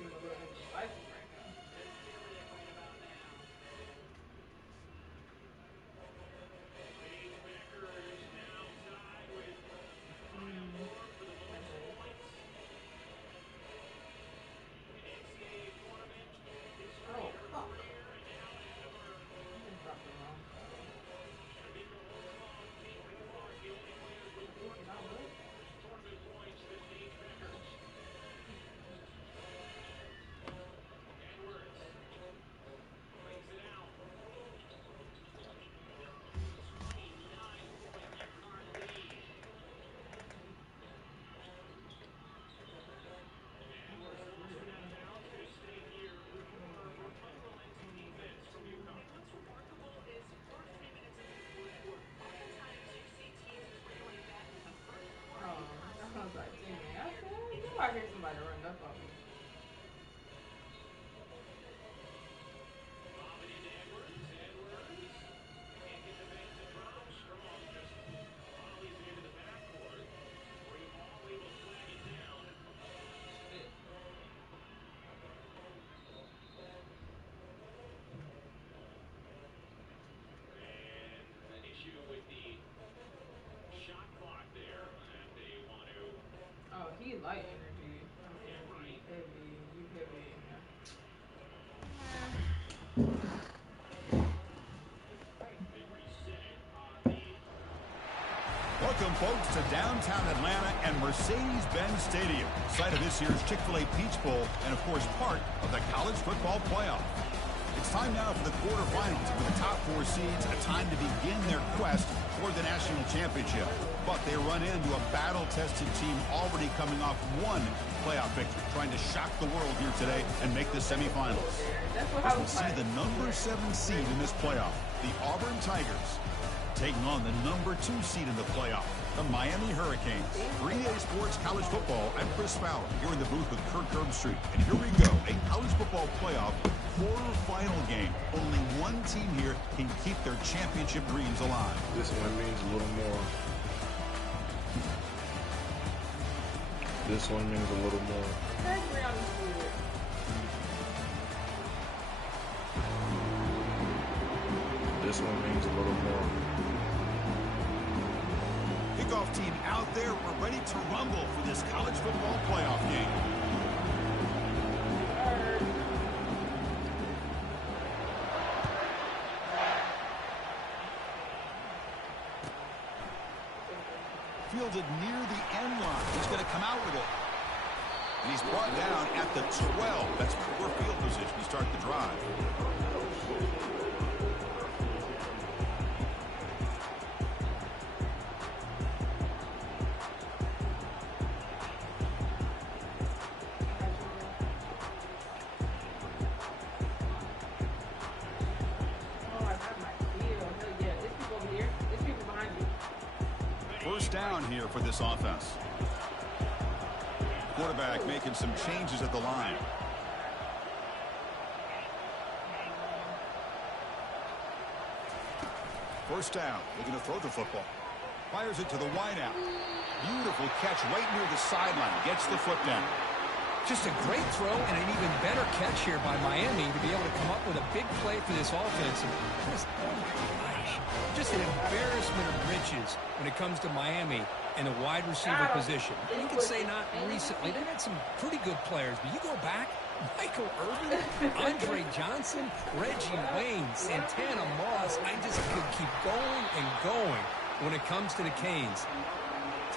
seem a little indecisive right now. That hurt. Oh, fuck. I just dropped the wrong card. Ooh, can I look? That was weird. Oh, I was like, dang it. I said, I knew I hear somebody run up on me. Shit. Oh, he light energy. I'm energy heavy. You heavy. Just fight. Welcome, folks, to downtown Atlanta and Mercedes-Benz Stadium, site of this year's Chick-fil-A Peach Bowl and, of course, part of the college football playoff. It's time now for the quarterfinals with the top 4 seeds, a time to begin their quest for the national championship. But they run into a battle-tested team already coming off one playoff victory, trying to shock the world here today and make the semifinals. As we see the number 7 seed in this playoff, the Auburn Tigers, taking on the number 2 seed in the playoff, the Miami Hurricanes. Green Day Sports College Football, I'm Chris Fowler, here in the booth with Kirk Herbstreit. And here we go, a college football playoff quarterfinal game. Only one team here can keep their championship dreams alive. This one means a little more. This one means a little more. This one means a little more. Kickoff team out there. We're ready to rumble for this college football playoff game. Fielded near the end line. He's going to come out with it. And he's brought down at the 12. That's poor field position to start the drive. First down here for this offense. Quarterback making some changes at the line. First down. Looking to throw the football. Fires it to the wideout. Beautiful catch right near the sideline. Gets the foot down. Just a great throw and an even better catch here by Miami to be able to come up with a big play for this offense. And just, oh my gosh, just an embarrassment of riches when it comes to Miami in the wide receiver position. You could say not recently. They had some pretty good players, but you go back, Michael Irvin, Andre Johnson, Reggie Wayne, Santana Moss. I just could keep going and going when it comes to the Canes.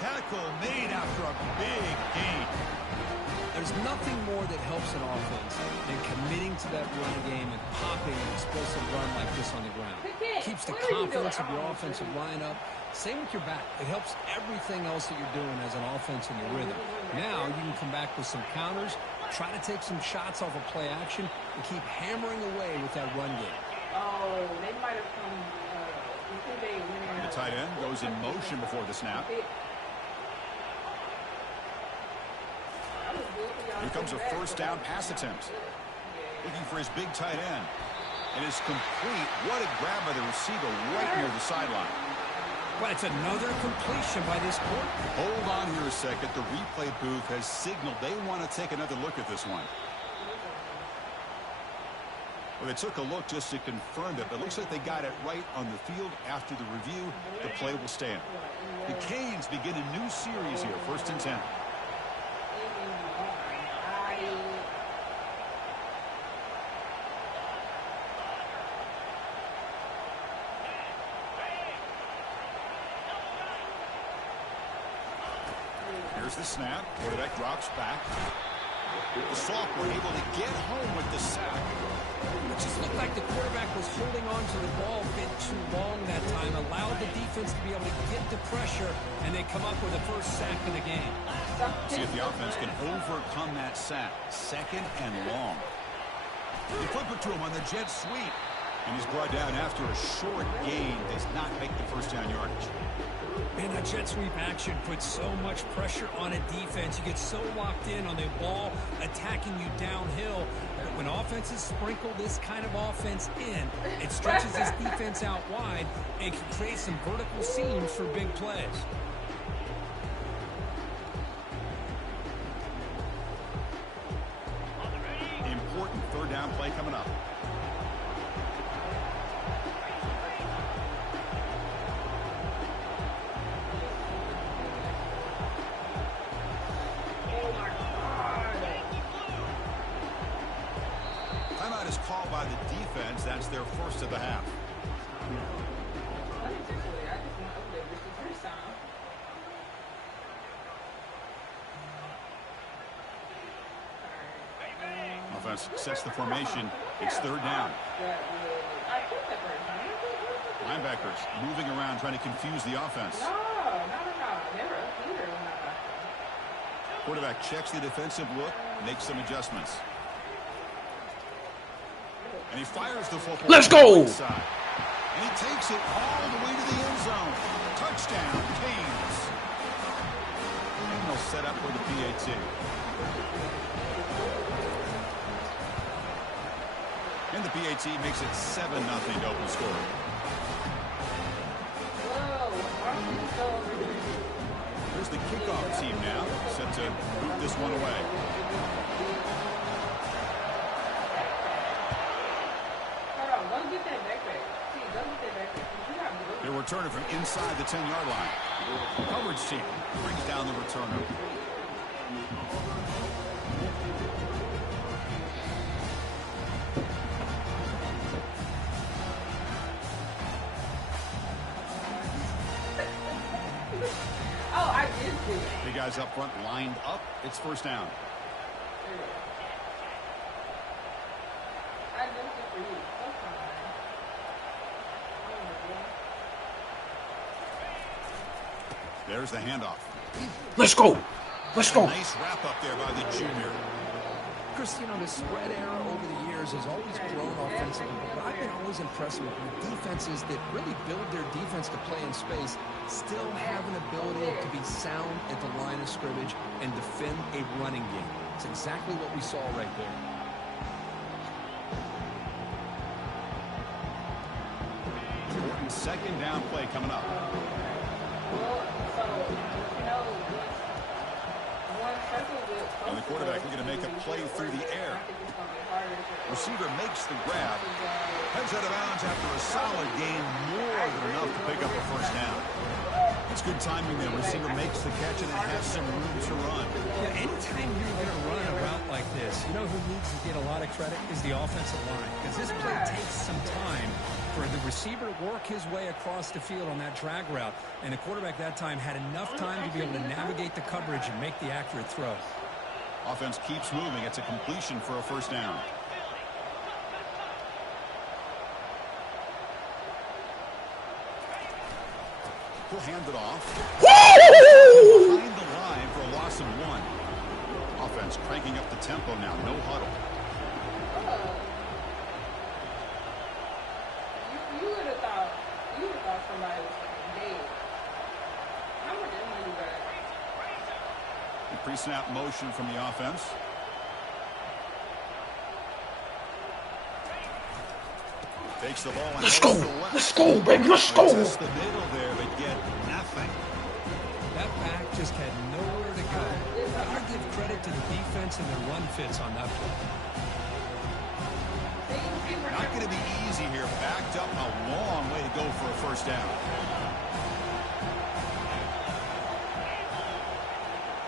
Tackle made after a big gain. There's nothing more that helps an offense than committing to that run game and popping an explosive run like this on the ground. Keeps the confidence of your offensive lineup. Same with your back. It helps everything else that you're doing as an offense in your rhythm. Now you can come back with some counters, try to take some shots off of play action, and keep hammering away with that run game. Oh, they might have come. You think they went in? The tight end goes in motion before the snap. Here comes a first down pass attempt. Looking for his big tight end. And it's complete. What a grab by the receiver right near the sideline. Well, it's another completion by this quarterback. Hold on here a second. The replay booth has signaled they want to take another look at this one. Well, they took a look just to confirm it, but it looks like they got it right on the field. After the review, the play will stand. The Canes begin a new series here, 1st and 10. Here's the snap. Quarterback drops back. The sophomore able to get home with the sack. It just looked like the quarterback was holding on to the ball a bit too long that time, allowed the defense to be able to get the pressure, and they come up with the first sack of the game. See if the offense can overcome that sack. 2nd and long. They flip it to him on the jet sweep. And he's brought down after a short gain. Does not make the first down yardage. Man, that jet sweep action puts so much pressure on a defense. You get so locked in on the ball attacking you downhill. But when offenses sprinkle this kind of offense in, it stretches this defense out wide and can create some vertical seams for big plays. Important 3rd down play coming up. Timeout is called by the defense. That's their first of the half. Offense sets the formation. It's 3rd down. Linebackers moving around, trying to confuse the offense. Quarterback checks the defensive look, makes some adjustments. And he fires the football. Let's go! And he takes it all the way to the end zone. Touchdown, Canes. And they'll set up for the PAT. And the PAT makes it 7-0 to open score. Here's the kickoff team now, set to boot this one away. They're returning from inside the 10-yard line. Coverage team brings down the returner. Big guys up front lined up. It's 1st down. There's the handoff. Let's go. Let's go. Nice wrap up there by the junior. Chris, you know, the spread era over the years has always grown offensively, but I've been always impressed with defenses that really build their defense to play in space, still have an ability to be sound at the line of scrimmage and defend a running game. It's exactly what we saw right there. Important 2nd down play coming up. And the quarterback looking to make a play through the air. Receiver makes the grab. Heads out of bounds after a solid gain, more than enough to pick up a 1st down. It's good timing there. Receiver makes the catch and it has some room to run. Yeah, anytime you're going to run a route like this, you know who needs to get a lot of credit is the offensive line. Because this play takes some time for the receiver to work his way across the field on that drag route. And the quarterback that time had enough time to be able to navigate the coverage and make the accurate throw. Offense keeps moving. It's a completion for a 1st down. He'll hand it off. Behind the line for a loss of 1. Offense cranking up the tempo now. No huddle. You would have thought somebody was dead. How much ammo you got? The pre-snap motion from the offense. Takes the ball and Let's go. Let's go, baby. Let's go. Just the middle there, but get nothing. That back just had nowhere to go. Gotta give credit to the defense and their run fits on that play. Not going to be easy here. Backed up a long way to go for a first down.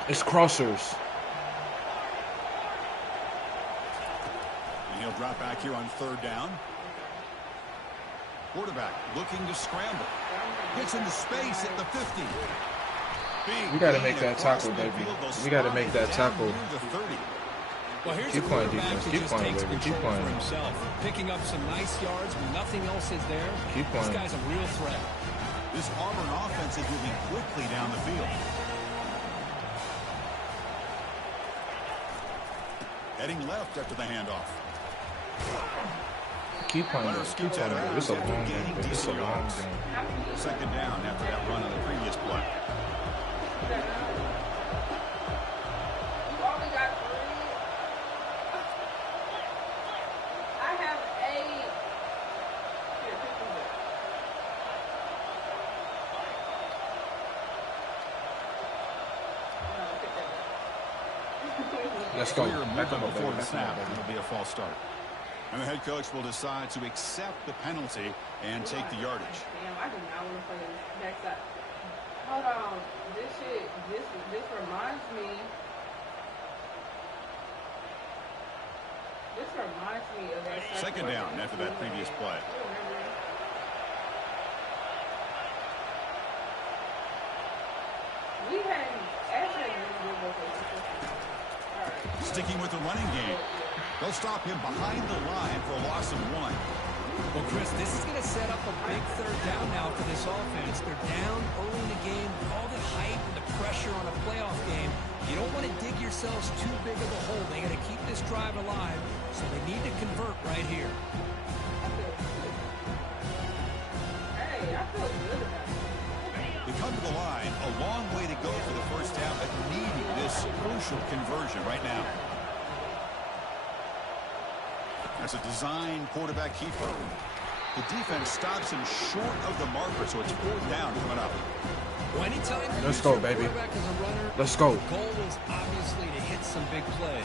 It's crossers. And he'll drop back here on third down. Quarterback looking to scramble. Gets into space at the 50. We got to make that tackle, baby. We got to make that tackle. Well, here's keep a playing quarterback defense. who Keep just playing, takes baby. Keep control playing. for himself, picking up some nice yards when nothing else is there. Keep playing. This guy's a real threat. This Auburn offense is moving quickly down the field. Heading left after the handoff. Keep playing. Keep playing. It's a long game. It's a long game. Second down after that run on the previous play. Let's go. Back up before the snap. It'll be a false start. And the head coach will decide to accept the penalty and take the yardage. Damn, I do not want to play this backside. Hold on. This reminds me. This reminds me of that. Second down after that previous play. We had actually Sticking with the running game. They'll stop him behind the line for a loss of 1. Well, Chris, this is going to set up a big third down now for this offense. They're down early in the game. All the hype and the pressure on a playoff game. You don't want to dig yourselves too big of a hole. They got to keep this drive alive, so they need to convert right here. Hey, I feel good about it. They come to the line, a long way to go for the first down, but needing this crucial conversion right now. That's a design quarterbak keeper. The defense stops him short of the marker, so it's fourth down coming up. Well, anytime Let's go, baby. Runner, Let's go. The goal is obviously to hit some big plays.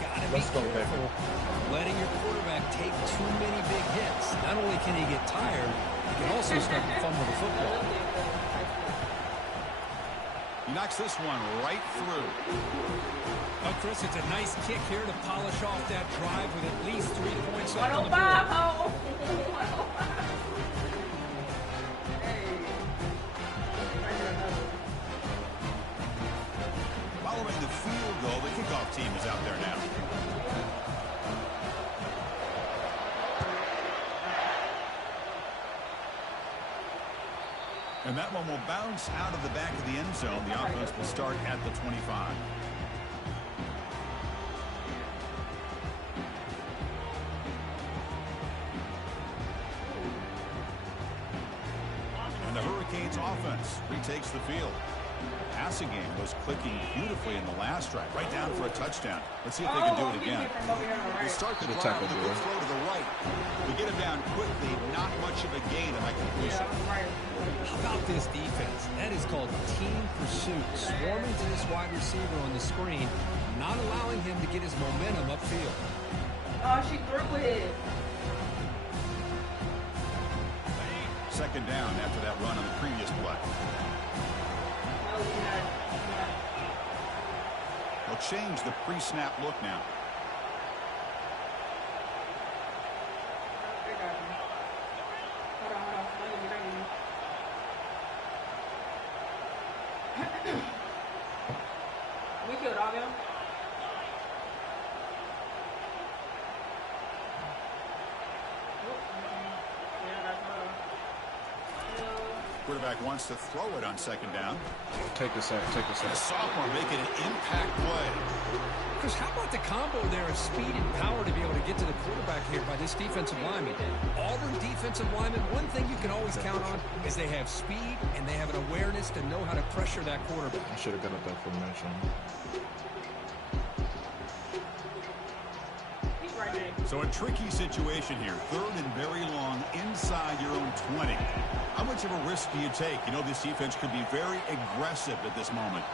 Gotta be Let's go, careful baby. letting your quarterback take too many big hits. Not only can he get tired, he can also start to fumble the football. He knocks this one right through. Oh, Chris, it's a nice kick here to polish off that drive with at least 3 points left on the 105, board. Following the field goal, the kickoff team is out there now. And that one will bounce out of the back of the end zone. The offense will start at the 25. And the Hurricanes offense retakes the field. Passing game was clicking beautifully in the last drive, right down for a touchdown. Let's see if they can do it again. They start the drive with a good throw to the right. We get him down quickly, not much of a gain on that completion. How about this defense? That is called team pursuit. Swarming to this wide receiver on the screen, not allowing him to get his momentum upfield. Oh, she threw it. Second down after that run on the previous play. They'll change the pre-snap look now. We killed all them. Quarterback wants to throw it on second down. Take a sec. Take a The sec. sophomore making an impact play. Chris, how about the combo there of speed and power to be able to get to the quarterback here by this defensive lineman? Auburn defensive lineman, one thing you can always count on is they have speed and they have an awareness to know how to pressure that quarterback. I should have got up that formation. So a tricky situation here. Third and very long inside your own 20. How much of a risk do you take? You know this defense could be very aggressive at this moment.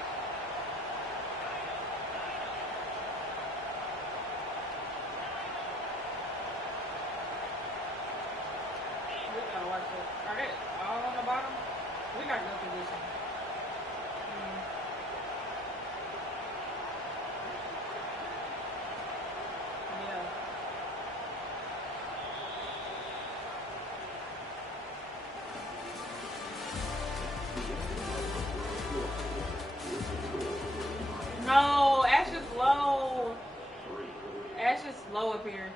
just low up here.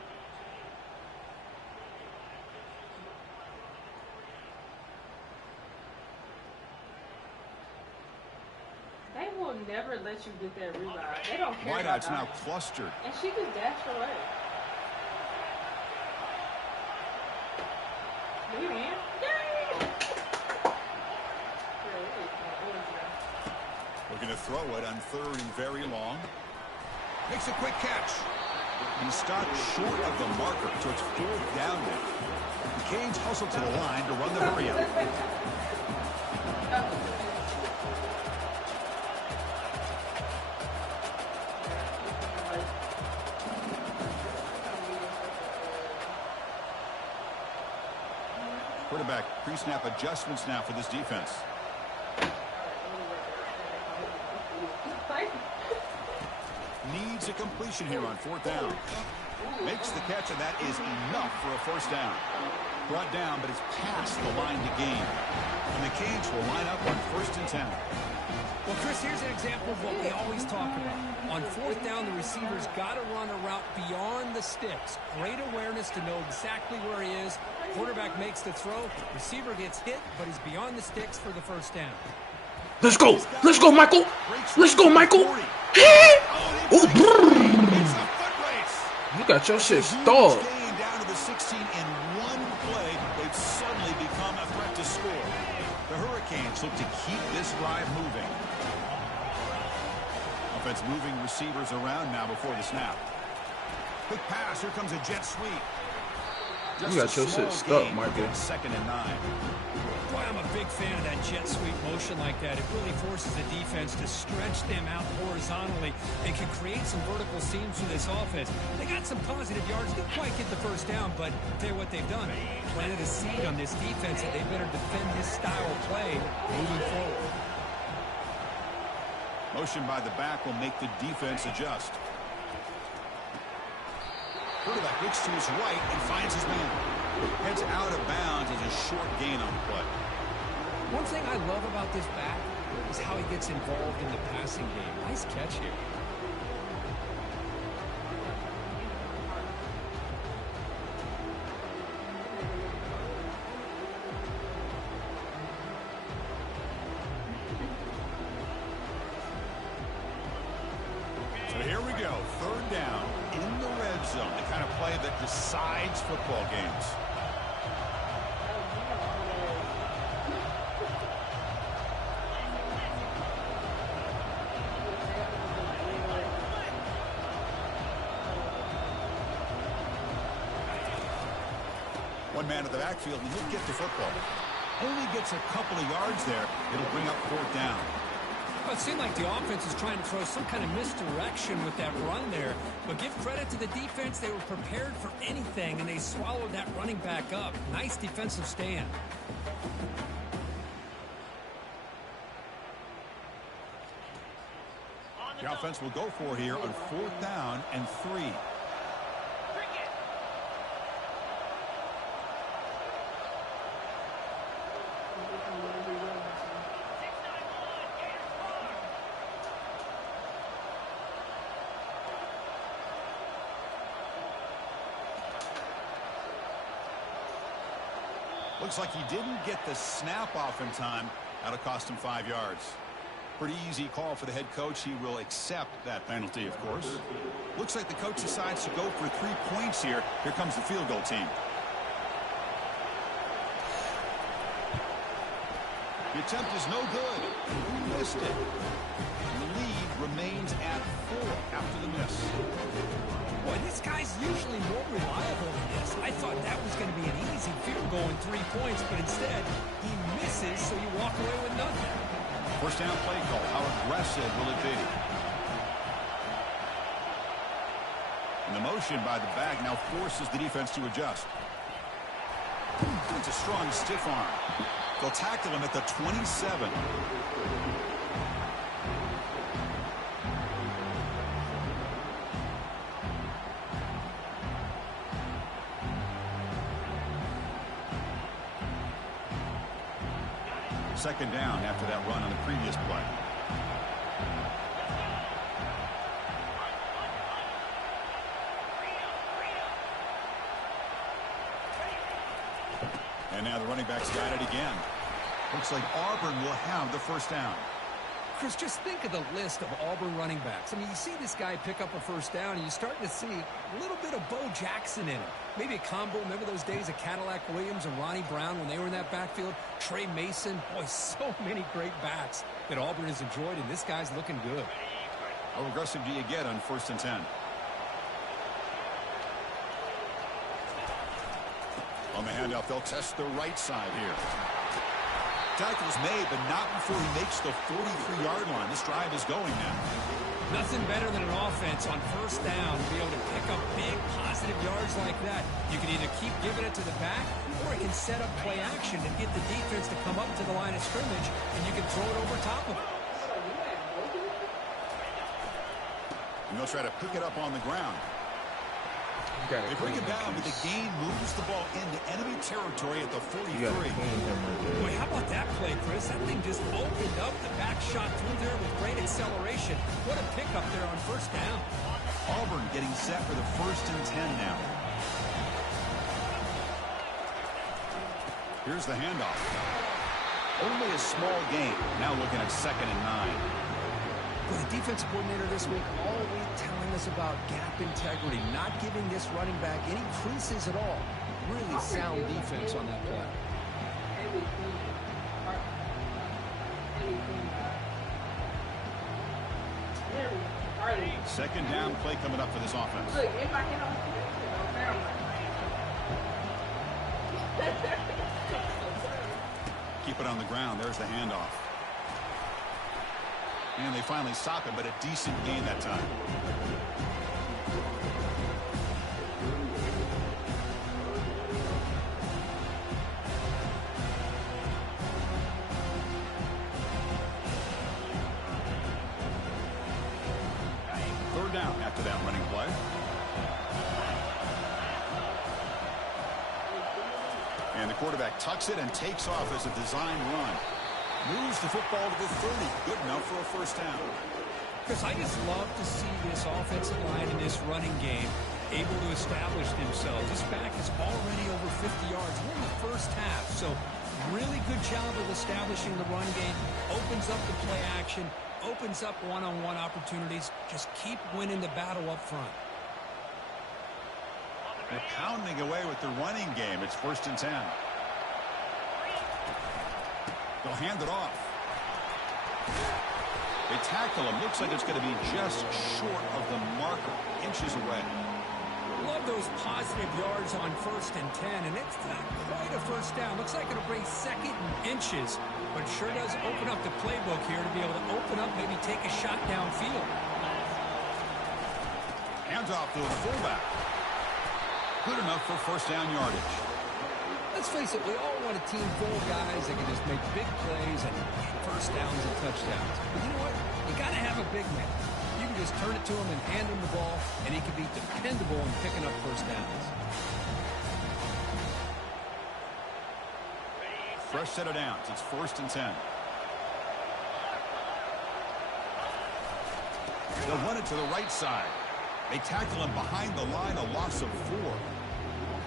They will never let you get that rebound. They don't care. Wideout's now clustered. And she just dashed away. We win. Yay! Looking to throw it on 3rd and very long. Makes a quick catch. He stopped short of the marker, so it's 4th down now. The Canes hustle to the line to run the hurry out. Quarterback pre-snap adjustments now for this defense. Needs a completion here on 4th down. Makes the catch, and that is enough for a 1st down. Brought down, but it's past the line to gain. And the Canes will line up on 1st and 10. Well, Chris, here's an example of what we always talk about. On 4th down, the receiver's got to run a route beyond the sticks. Great awareness to know exactly where he is. Quarterback makes the throw. Receiver gets hit, but he's beyond the sticks for the 1st down. Let's go. Let's go, Michael. Let's go, Michael. You got your shit stalled. Down to the 16 in one play. They've suddenly become a threat to score. The Hurricanes look to keep this drive moving. Offense moving receivers around now before the snap. Quick pass. Here comes a jet sweep. You got your shit stuck, Michael. 2nd and 9. Boy, I'm a big fan of that jet sweep motion like that. It really forces the defense to stretch them out horizontally and can create some vertical seams for this offense. They got some positive yards. Didn't quite get the 1st down, but I'll tell you what they've done. Planted a seed on this defense that they better defend this style of play moving forward. Motion by the back will make the defense adjust. Quarterback looks to his right and finds his man. Heads out of bounds as a short gain on the play. One thing I love about this back is how he gets involved in the passing game. Nice catch here. So here we go. 3rd down in the red zone. The kind of play that decides football games. One man in the backfield, and he'll get the football. Only gets a couple of yards there. It'll bring up 4th down. Well, it seemed like the offense is trying to throw some kind of misdirection with that run there. But give credit to the defense. They were prepared for anything, and they swallowed that running back up. Nice defensive stand. The offense will go for here on 4th down and 3. Looks like he didn't get the snap off in time. That'll cost him 5 yards. Pretty easy call for the head coach. He will accept that penalty, of course. Looks like the coach decides to go for 3 points here. Here comes the field goal team. The attempt is no good. He missed it. And the lead remains at 4 after the miss. Boy, this guy's usually more reliable than this. I thought that was going to be an easy field goal in 3 points, but instead he misses, so you walk away with nothing. 1st down play call. How aggressive will it be? And the motion by the back now forces the defense to adjust. It's a strong stiff arm. They'll tackle him at the 27. Second down after that run on the previous play. now the running back's got it again. Looks like Auburn will have the first down. Chris, just think of the list of Auburn running backs. I mean, you see this guy pick up a first down, and you're starting to see a little bit of Bo Jackson in him. Maybe a combo. Remember those days of Cadillac Williams and Ronnie Brown when they were in that backfield? Trey Mason. Boy, so many great backs that Auburn has enjoyed, and this guy's looking good. How aggressive do you get on 1st and 10? On the handoff, they'll test the right side here. Tackle's made, but not before he makes the 43-yard line. This drive is going now. Nothing better than an offense on 1st down to be able to pick up big positive yards like that. You can either keep giving it to the back, or it can set up play action to get the defense to come up to the line of scrimmage, and you can throw it over top of it. And they'll try to pick it up on the ground. They bring it down, but the gain moves the ball into enemy territory at the 43. Boy, how about that play, Chris? That thing just opened up. The back shot through there with great acceleration. What a pickup there on 1st down. Auburn getting set for the 1st and 10 now. Here's the handoff. Only a small gain. Now looking at 2nd and 9. Well, the defensive coordinator this week all week telling us about gap integrity, not giving this running back any creases at all. Really sound defense on that play. 2nd down play coming up for this offense. Look, if I hit on Keep it on the ground. There's the handoff. And they finally stop him, but a decent gain that time. Third down after that running play. And the quarterback tucks it and takes off as a design run. Moves the football to the 30. Good enough for a 1st down. Chris, I just love to see this offensive line in this running game able to establish themselves. This back is already over 50 yards. We're in the 1st half, so really good job of establishing the run game. Opens up the play action, opens up one-on-one opportunities. Just keep winning the battle up front. They're pounding away with the running game. It's 1st and 10. They'll hand it off. They tackle him. Looks like it's going to be just short of the marker. Inches away. Love those positive yards on 1st and 10, and it's not quite a 1st down. Looks like it'll bring 2nd and inches, but it sure does open up the playbook here to be able to open up, maybe take a shot downfield. Hands off to the fullback. Good enough for 1st down yardage. Let's face it, we all want a team full of guys that can just make big plays and get 1st downs and touchdowns. But you know what? You got to have a big man. You can just turn it to him and hand him the ball, and he can be dependable in picking up 1st downs. Fresh set of downs. It's 1st and 10. They'll run it to the right side. They tackle him behind the line, a loss of 4.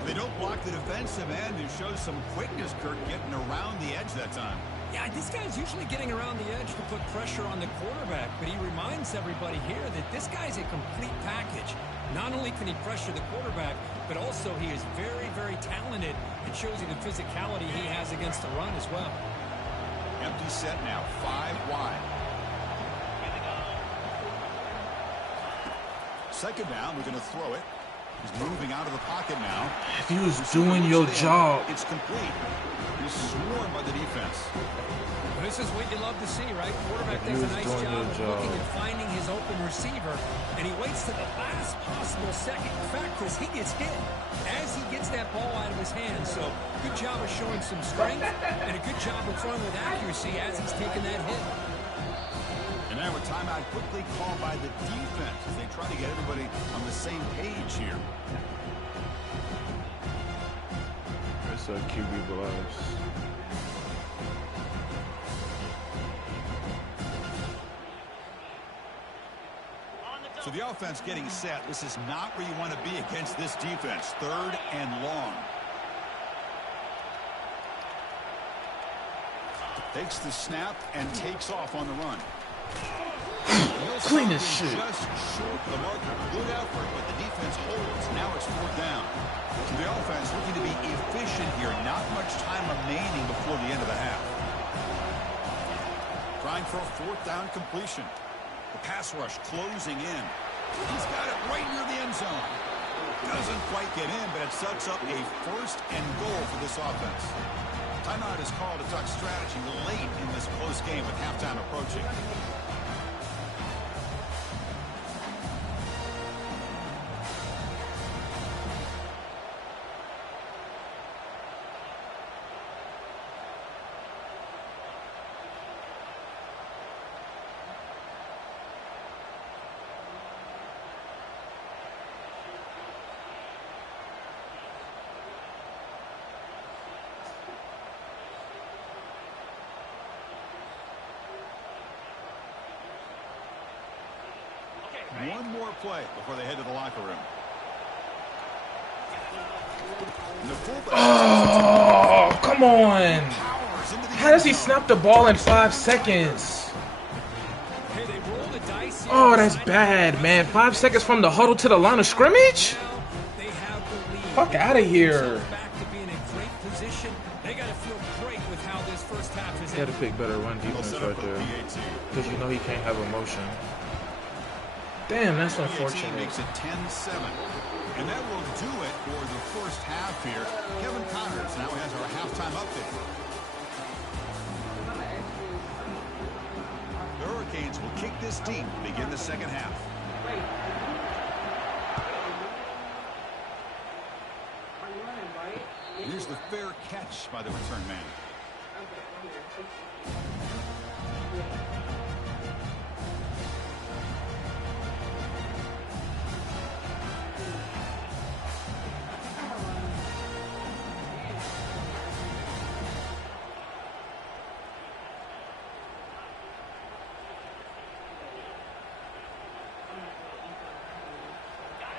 They don't block the defensive end, who shows some quickness, Kirk, getting around the edge that time. Yeah, this guy's usually getting around the edge to put pressure on the quarterback, but he reminds everybody here that this guy's a complete package. Not only can he pressure the quarterback, but also he is very, very talented. It shows you the physicality he has against the run as well. Empty set now, 5 wide. 2nd down, we're going to throw it. He's moving out of the pocket now. If you was doing your job. It's complete. He's swarmed by the defense. Well, this is what you love to see, right? Quarterback does a nice job of looking and finding his open receiver, and he waits to the last possible second. In fact, Chris, he gets hit as he gets that ball out of his hands. So good job of showing some strength and a good job of throwing with accuracy as he's taking that hit. And now a timeout quickly called by the defense as they try to get everybody on the same page here. That's a QB blast. So the offense getting set. This is not where you want to be against this defense. 3rd and long. Takes the snap and takes off on the run. Clean as shit. Just short of the marker. Good effort, but the defense holds. Now it's 4th down. So the offense looking to be efficient here. Not much time remaining before the end of the half. Trying for a 4th down completion. The pass rush closing in. He's got it right near the end zone. Doesn't quite get in, but it sets up a 1st and goal for this offense. Timeout is called to talk strategy late in this close game with halftime approaching. One more play before they head to the locker room. Oh, come on. How does he snap the ball in 5 seconds? Oh, that's bad, man. 5 seconds from the huddle to the line of scrimmage? Fuck out of here. He had to pick better run defense right there. Because you know he can't have emotion. Damn, that's unfortunate. Makes it 10-7. And that will do it for the first half here. Kevin Connors now has our halftime update. The Hurricanes will kick this deep to begin the second half. Here's the fair catch by the return man.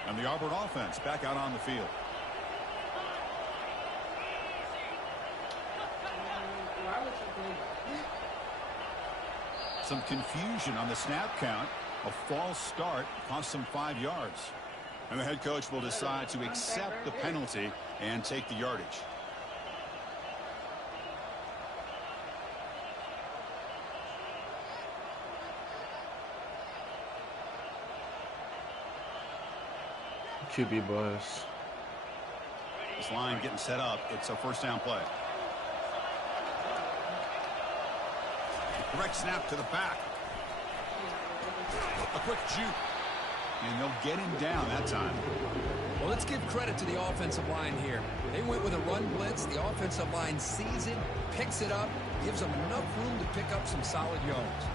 And the Auburn offense back out on the field. Some confusion on the snap count. A false start cost them 5 yards. And the head coach will decide to accept the penalty and take the yardage. QB buzz. This line getting set up. It's a 1st down play. Direct snap to the back. A quick juke. And they'll get him down that time. Well, let's give credit to the offensive line here. They went with a run blitz. The offensive line sees it, picks it up, gives them enough room to pick up some solid yards.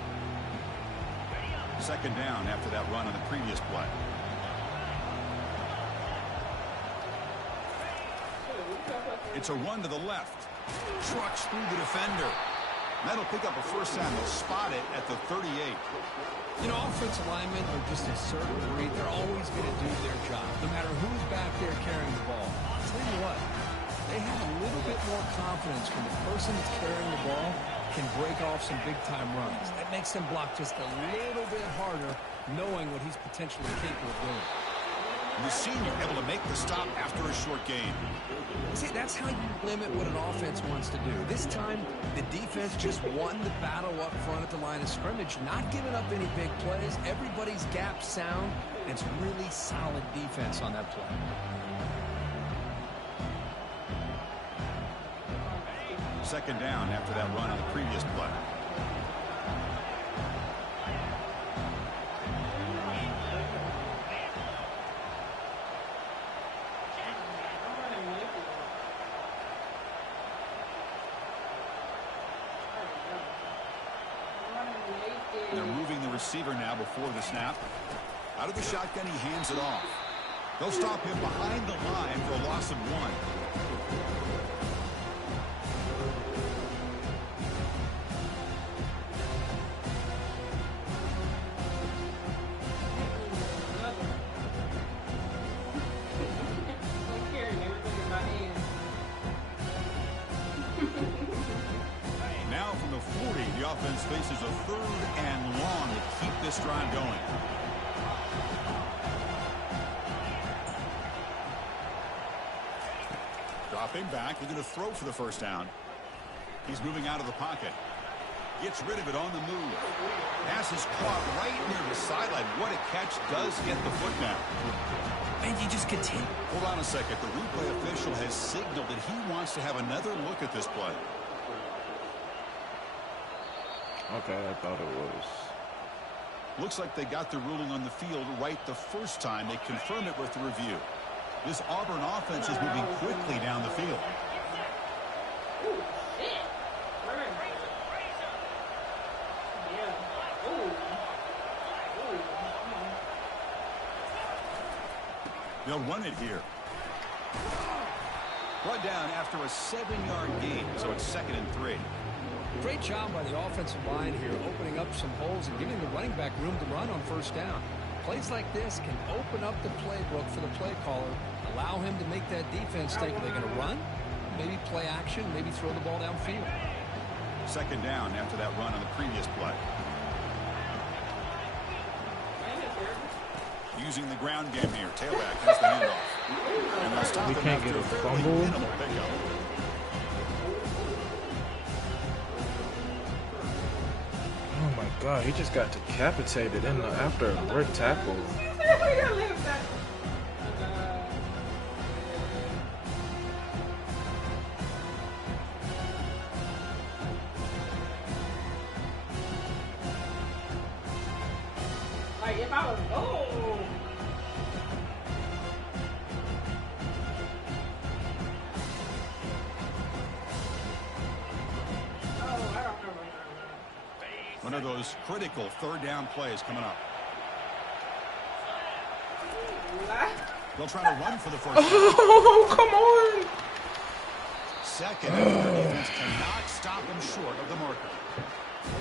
2nd down after that run on the previous play. It's a run to the left. Trucks through the defender. That'll pick up a 1st down. They'll spot it at the 38. You know, offensive linemen are just a certain breed. They're always going to do their job, no matter who's back there carrying the ball. I'll tell you what, they have a little bit more confidence when the person that's carrying the ball can break off some big-time runs. That makes them block just a little bit harder, knowing what he's potentially capable of doing. The senior able to make the stop after a short gain. See, that's how you limit what an offense wants to do. This time, the defense just won the battle up front at the line of scrimmage, not giving up any big plays. Everybody's gap sound, and it's really solid defense on that play. Second down after that run on the previous play. They're moving the receiver now before the snap. Out of the shotgun, he hands it off. They'll stop him behind the line for a loss of 1. Now from the this drive going. Dropping back, looking to throw for the first down. He's moving out of the pocket. Gets rid of it on the move. Pass is caught right near the sideline. What a catch. Does get the foot now. And you just continue. Hold on a second. The replay official has signaled that he wants to have another look at this play. Okay, I thought it was. Looks like they got the ruling on the field right the first time. They confirm it with the review. This Auburn offense is moving quickly down the field. They'll run it here. Run down after a 7-yard gain, so it's 2nd and 3. Great job by the offensive line here, opening up some holes and giving the running back room to run on first down. Plays like this can open up the playbook for the play caller, allow him to make that defense think, are they going to run? Maybe play action, maybe throw the ball downfield. 2nd down after that run on the previous play. Using the ground game here. Tailback has the handoff. And they'll stop him after a fairly minimal pickup. Oh my God, he just got decapitated after a great tackle. Like if I was one of those critical 3rd down plays coming up. They'll try to run for the first down. Oh, come on! 2nd, their defense cannot stop them short of the marker.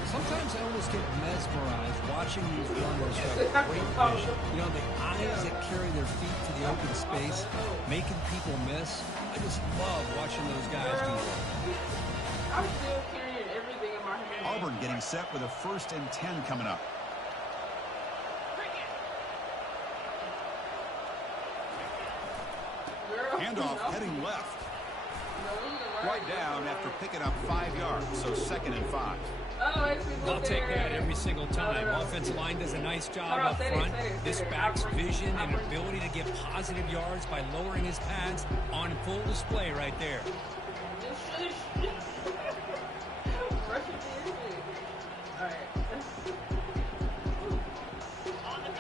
Sometimes I almost get mesmerized watching these runners who have great vision. You know, the eyes that carry their feet to the open space, making people miss. I just love watching those guys do that. I'm still carrying everything in my hand. Auburn getting set with a 1st and 10 coming up. Handoff heading left. Right down after picking up 5 yards, so 2nd and 5. I'll take that every single time. Offensive line does a nice job up front. This back's vision and ability to get positive yards by lowering his pads on full display right there.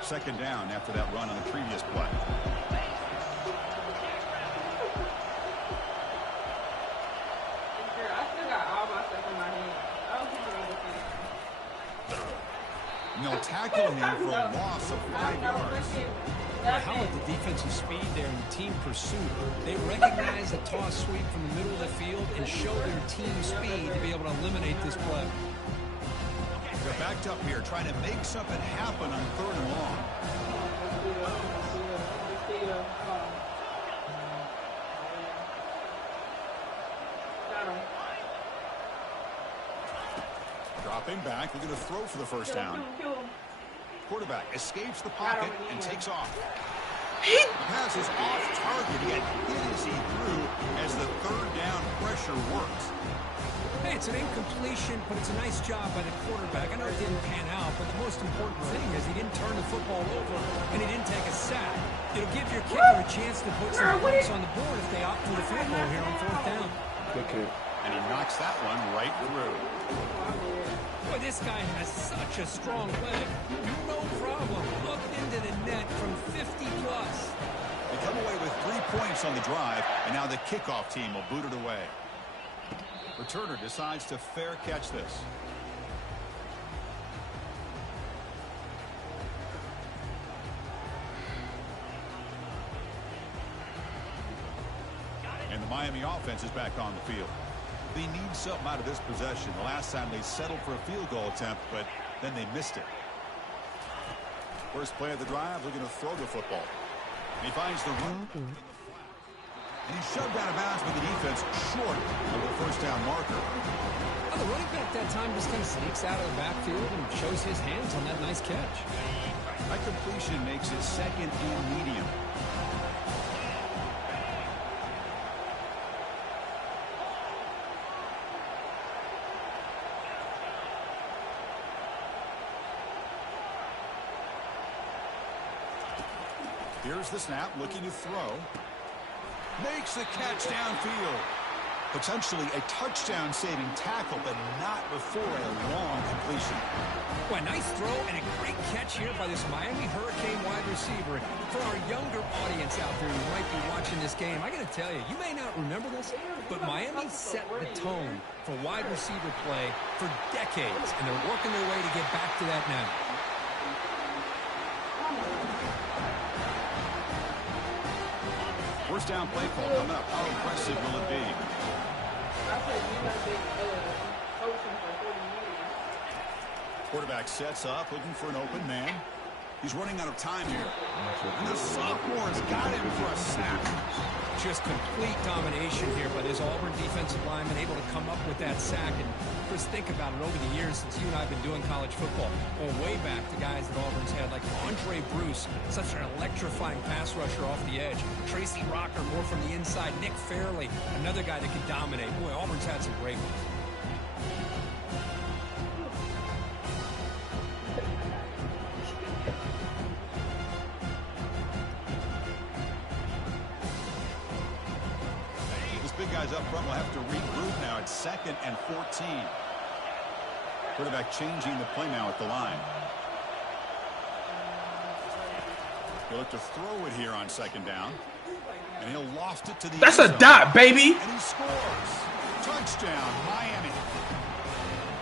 2nd down after that run on the previous play. And they'll tackle him for a loss of 5 yards. How about the defensive speed there and the team pursuit? They recognize the toss sweep from the middle of the field and show their team speed to be able to eliminate this play. They're backed up here trying to make something happen on 3rd and long. Dropping back, looking to throw for the first down. Quarterback escapes the pocket and takes off. The pass is off target. He got hit as he threw as the 3rd down pressure works. Hey, it's an incompletion, but it's a nice job by the quarterback. I know it didn't pan out, but the most important thing is he didn't turn the football over and he didn't take a sack. It'll give your kicker a chance to put some points on the board if they opt for the field goal here on 4th down. Good kick. And he knocks that one right through. Boy, this guy has such a strong leg. No problem. Up into the net from 50 plus. They come away with 3 points on the drive, and now the kickoff team will boot it away. Returner decides to fair catch this. And the Miami offense is back on the field. They need something out of this possession. The last time they settled for a field goal attempt, but then they missed it. First play of the drive, looking to throw the football. He finds the run. And he's shoved out of bounds with the defense short of the first down marker. Well, the running back that time just kind of sneaks out of the backfield and shows his hands on that nice catch. That completion makes it second and medium. Here's the snap, looking to throw. Makes the catch downfield. Potentially a touchdown-saving tackle, but not before a long completion. Well, nice throw and a great catch here by this Miami Hurricane wide receiver. For our younger audience out there who might be watching this game, I got to tell you, you may not remember this, but Miami set the tone for wide receiver play for decades, and they're working their way to get back to that now. First down play call coming up. How impressive will it be? I said you have been coaching for 40 years. Quarterback sets up, looking for an open man. He's running out of time here. And the sophomore's got him for a sack. Just complete domination here by this Auburn defensive lineman, able to come up with that sack. And Chris, think about it over the years since you and I have been doing college football. Going way back to guys that Auburn's had, like Andre Bruce, such an electrifying pass rusher off the edge. Tracy Rocker, more from the inside. Nick Fairley, another guy that could dominate. Boy, Auburn's had some great ones. Guys up front will have to regroup now at 2nd and 14. Quarterback changing the play now at the line. He'll look to throw it here on 2nd down. And he'll loft it to the That's a dot, baby. And he scores. Touchdown, Miami.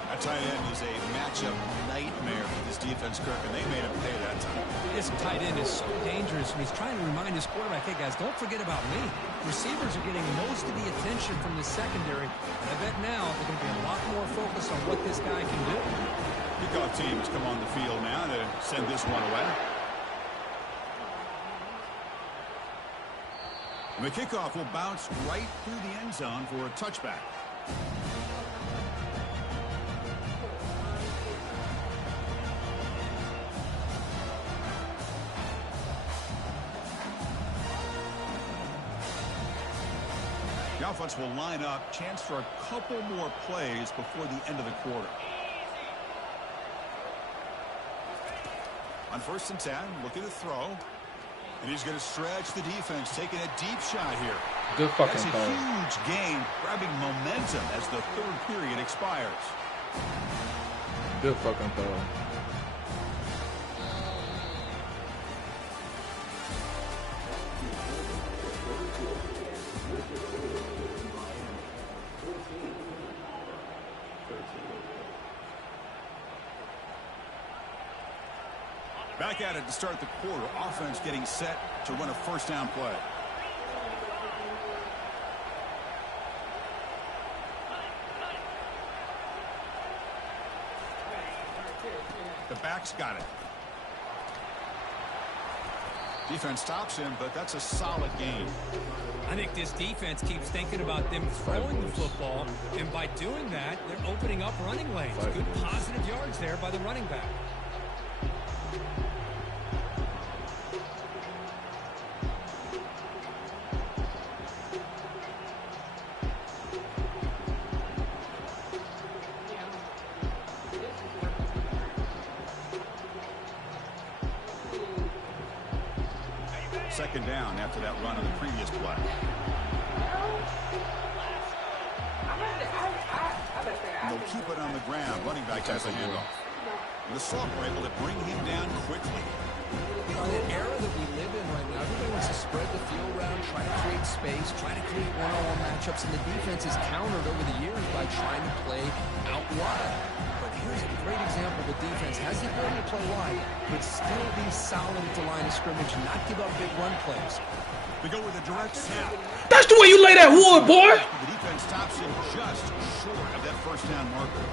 That tight end is a matchup nightmare for this defense, Kirk, and they made him pay that time. This tight end is so dangerous, and he's trying to remind his quarterback, hey, guys, don't forget about me. Receivers are getting most of the attention from the secondary, and I bet now they're going to be a lot more focused on what this guy can do. Kickoff teams come on the field now to send this one away. And the kickoff will bounce right through the end zone for a touchback. The offense will line up, chance for a couple more plays before the end of the quarter. On 1st and 10, looking to throw. And he's going to stretch the defense, taking a deep shot here. Good fucking That's a call. huge gain, grabbing momentum as the 3rd period expires. Good fucking throw. Back at it to start the quarter. Offense getting set to run a 1st down play. The back's got it. Defense stops him, but that's a solid gain. I think this defense keeps thinking about them throwing the football, and by doing that, they're opening up running lanes. Good positive yards there by the running back. Second down after that run on the previous play. And they'll keep it on the ground. Running back has a handoff. And the sophomore able to bring him down quickly. You know, in an era that we live in right now, everybody wants to spread the field around, try to create space, try to create one-on-one matchups, and the defense is countered over the years by trying to play out wide. But here's a great example. The defense has the ability to play wide, but still be solid at the line of scrimmage and not give up big run plays. We go with a direct snap. That's the way you lay that wood, boy. The defense stops him just short of that 1st down marker.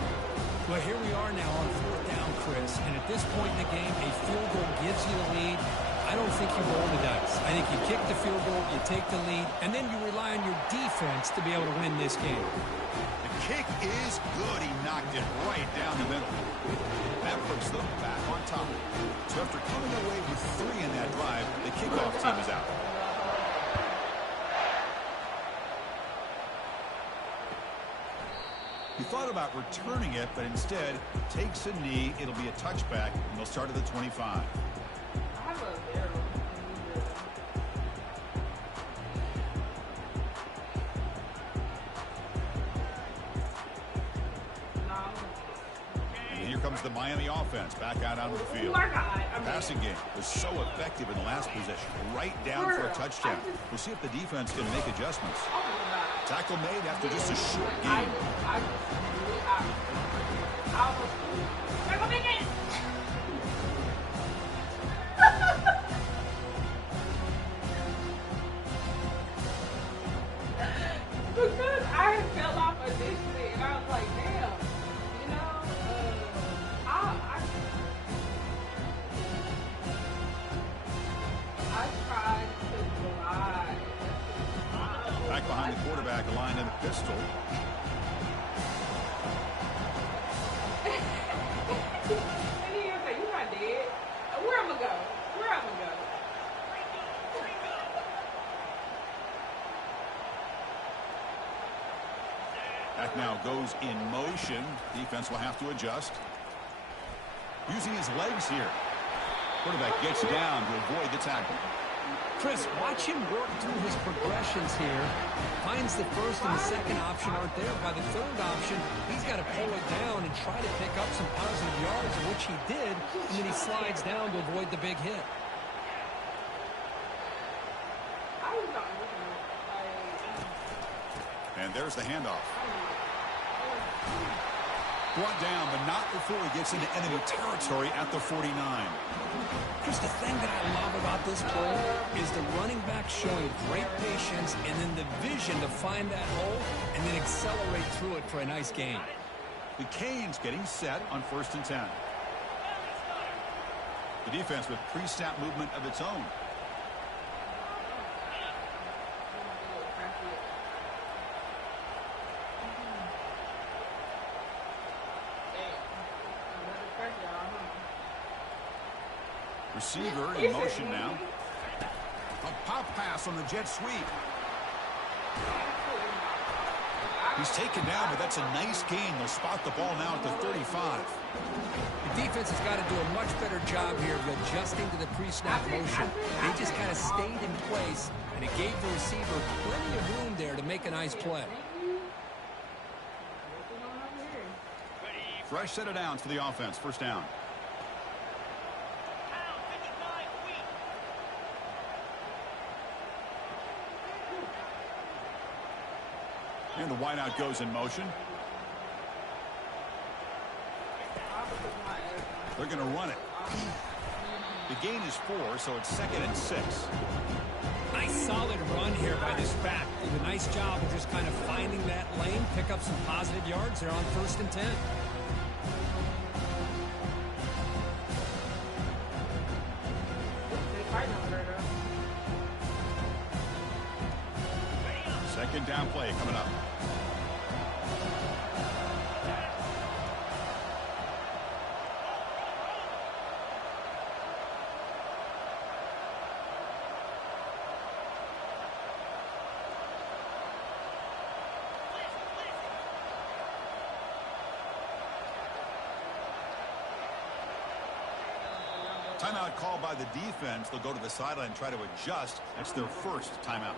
Well, here we are now on 4th down, Chris, and at this point in the game, a field goal gives you the lead. I I don't think you roll the dice. I think you kick the field goal, you take the lead, and then you rely on your defense to be able to win this game. The kick is good. He knocked it right down the middle. That puts them back on top. So after coming away with 3 in that drive, the kickoff team is out. He thought about returning it, but instead takes a knee. It'll be a touchback, and they'll start at the 25. Comes the Miami offense back out onto the field. Oh my God. Passing game was so effective in the last possession, right down for a touchdown. We'll see if the defense can make adjustments. Tackle made after just a short game. Because I fell off initially, and I was like, damn, you know, I tried to glide. Back behind the quarterback, aligned in a pistol. And he was like, "You not dead? Where I'm gonna go? Where I'm gonna go?" Back now goes in motion. Defense will have to adjust. Using his legs here. Quarterback gets down to avoid the tackle. Chris, watch him work through his progressions here. Finds the first and the second option aren't there. By the third option, he's got to pull it down and try to pick up some positive yards, which he did, and then he slides down to avoid the big hit. And there's the handoff. Brought down, but not before he gets into enemy territory at the 49. Chris, the thing that I love about this play is the running back showing great patience and then the vision to find that hole and then accelerate through it for a nice gain. The Canes getting set on 1st and 10. The defense with pre-snap movement of its own. Receiver in motion now. A pop pass on the jet sweep. He's taken down, but that's a nice gain. They'll spot the ball now at the 35. The defense has got to do a much better job here of adjusting to the pre-snap motion. They just kind of stayed in place, and it gave the receiver plenty of room there to make a nice play. Fresh set of downs for the offense. 1st down. And the wideout goes in motion. They're going to run it. The gain is 4, so it's 2nd and 6. Nice solid run here by this back. Did a nice job of just kind of finding that lane, pick up some positive yards. They're on 1st and 10. Second down play coming up. Timeout called by the defense. They'll go to the sideline and try to adjust. That's their first timeout.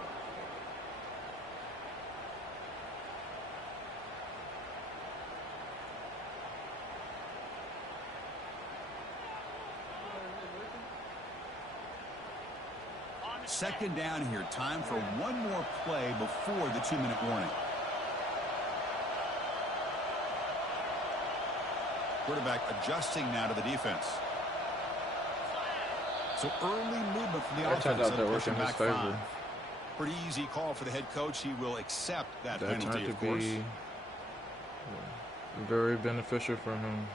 Second down here. Time for one more play before the 2-minute warning. Quarterback adjusting now to the defense. So early movement from the offense. Turned out that worked in his favor. Pretty easy call for the head coach. He will accept that penalty, turned of to course. be very beneficial for him.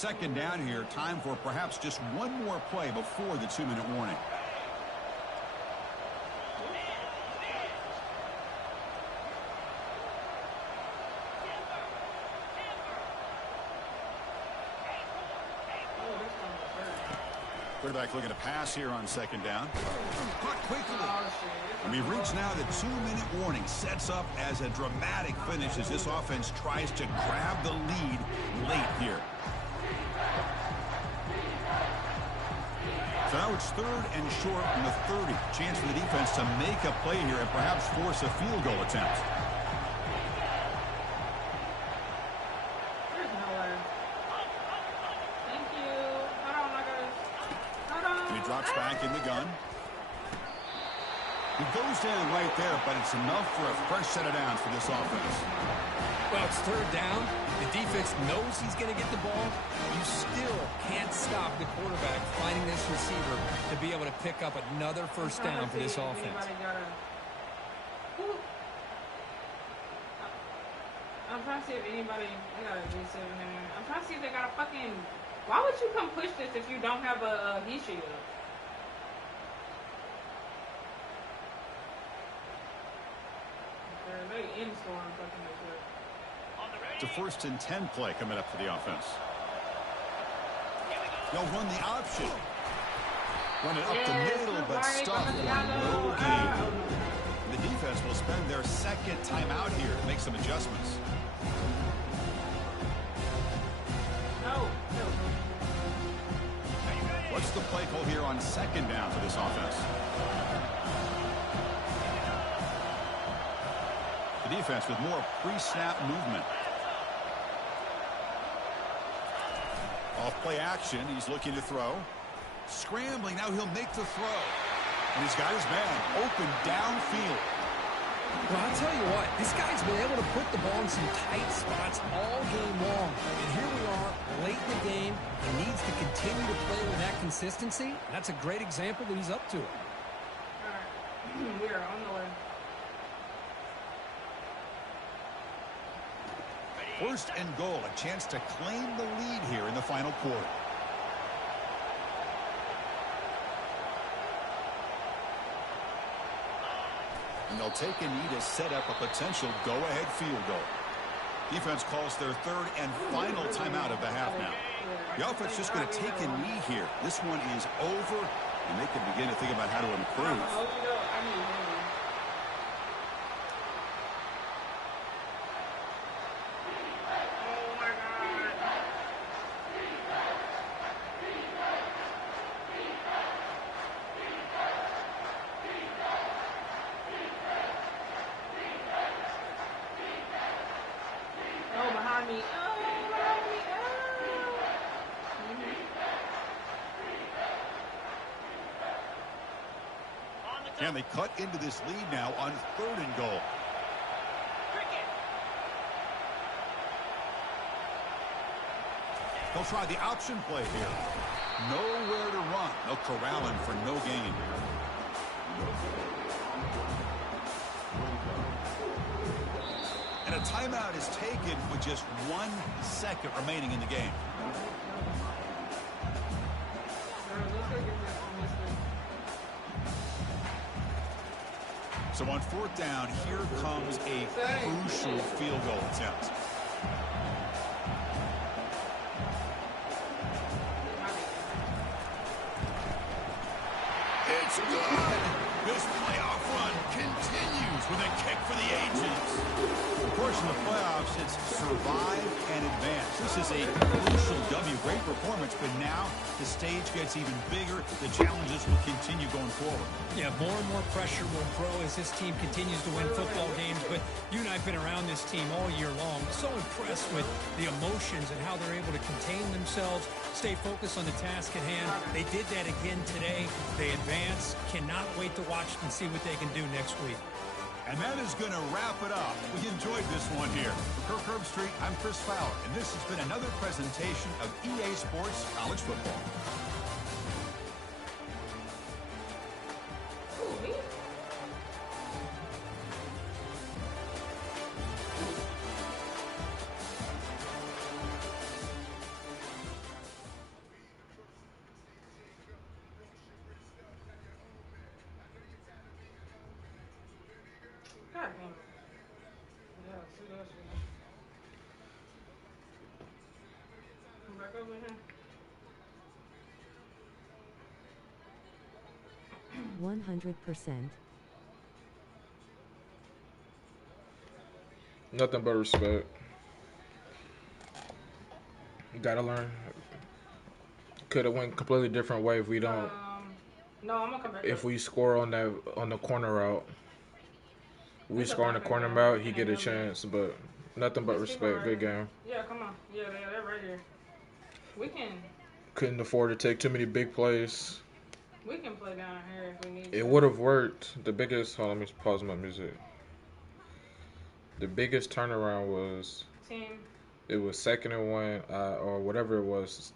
second down here. Time for perhaps just one more play before the 2-minute warning. Quarterback looking to pass here on second down. Caught quickly. And we've reached now the 2-minute warning. Sets up as a dramatic finish as this offense tries to grab the lead late here. So now it's 3rd and short from the 30. Chance for the defense to make a play here and perhaps force a field goal attempt. Drops back in the gun. He goes down right there, but it's enough for a fresh set of downs for this offense. Well, it's 3rd down. The defense knows he's going to get the ball. You still can't stop the quarterback finding this receiver to be able to pick up another first down for this offense. I'm trying to see if anybody... I got a G7 in there. I'm trying to see if they got a fucking... Why would you come push this if you don't have a heat shield? They in-storm fucking this. It's a 1st and 10 play coming up for the offense. They'll run the option. Run it up the middle, but stuck for no gain. The defense will spend their 2nd timeout here to make some adjustments. What's the play call here on 2nd down for this offense? The defense with more pre-snap movement. Off play action. He's looking to throw. Scrambling. Now he'll make the throw. And he's got his man open downfield. Well, I'll tell you what, this guy's been able to put the ball in some tight spots all game long. And here we are, late in the game. He needs to continue to play with that consistency. That's a great example that he's up to it. All right. We are on the way. 1st and goal, a chance to claim the lead here in the final quarter. And they'll take a knee to set up a potential go-ahead field goal. Defense calls their 3rd and final timeout of the half now. The offense just going to take a knee here. This one is over, and they can begin to think about how to improve. And they cut into this lead now on 3rd and goal. They'll try the option play here. Nowhere to run. They'll corral him for no gain. And a timeout is taken with just 1 second remaining in the game. So on 4th down, here comes a crucial field goal attempt. It's good! This playoff run continues with a kick for the ages. Of course, in the playoffs, it's survive and advance. This is a crucial W. Great performance, but now the stage gets even bigger. The challenges will continue going forward. Yeah, more and more pressure will grow as this team continues to win football games. But you and I have been around this team all year long. So impressed with the emotions and how they're able to contain themselves, stay focused on the task at hand. They did that again today. They advance. Cannot wait to watch and see what they can do next week. And that is going to wrap it up. We enjoyed this one here. For Kirk Herbstreit, I'm Chris Fowler, and this has been another presentation of EA Sports College Football. over here. 100%. Nothing but respect. You gotta learn. Could have went completely different way if we don't. No, I'm gonna come back. If we score on the corner route, we It's a score on the perfect corner game, route, he and get a they'll be- chance. But nothing but These people respect. right Good here. game. Yeah, come on. Yeah, they're right here. We can Couldn't afford to take too many big plays. play down here if we need to. It would have worked. The biggest. Hold on, let me pause my music. The biggest turnaround was. Team. It was 2nd and 1, or whatever it was.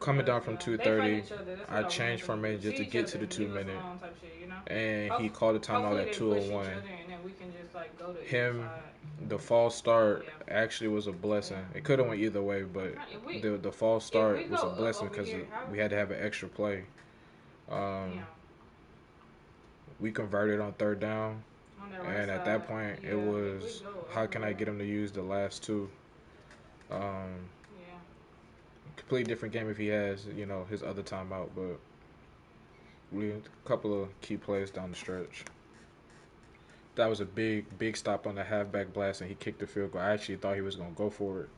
Coming down from They 2:30, fight each other. That's I what I changed want them formation just see to each get to other, the 2 leave us minute. alone type shit, you know? And he called the timeout Hopefully at they push 2:01. each other, and then we can just like go to Him, each side. the false start Yeah. actually was a blessing. Yeah. It could have went either way, but the false start was a blessing because we had to have an extra play. Yeah. We converted on 3rd down, On that right and at side, that point yeah, it if was we go how up can the I get him to use the last 2? Yeah. Completely different game if he has his other timeout, but we a couple of key plays down the stretch. That was a big stop on the halfback blast, and he kicked the field goal. I actually thought he was gonna go for it,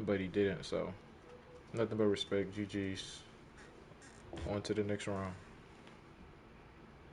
but he didn't. So nothing but respect. GG's. On to the next round.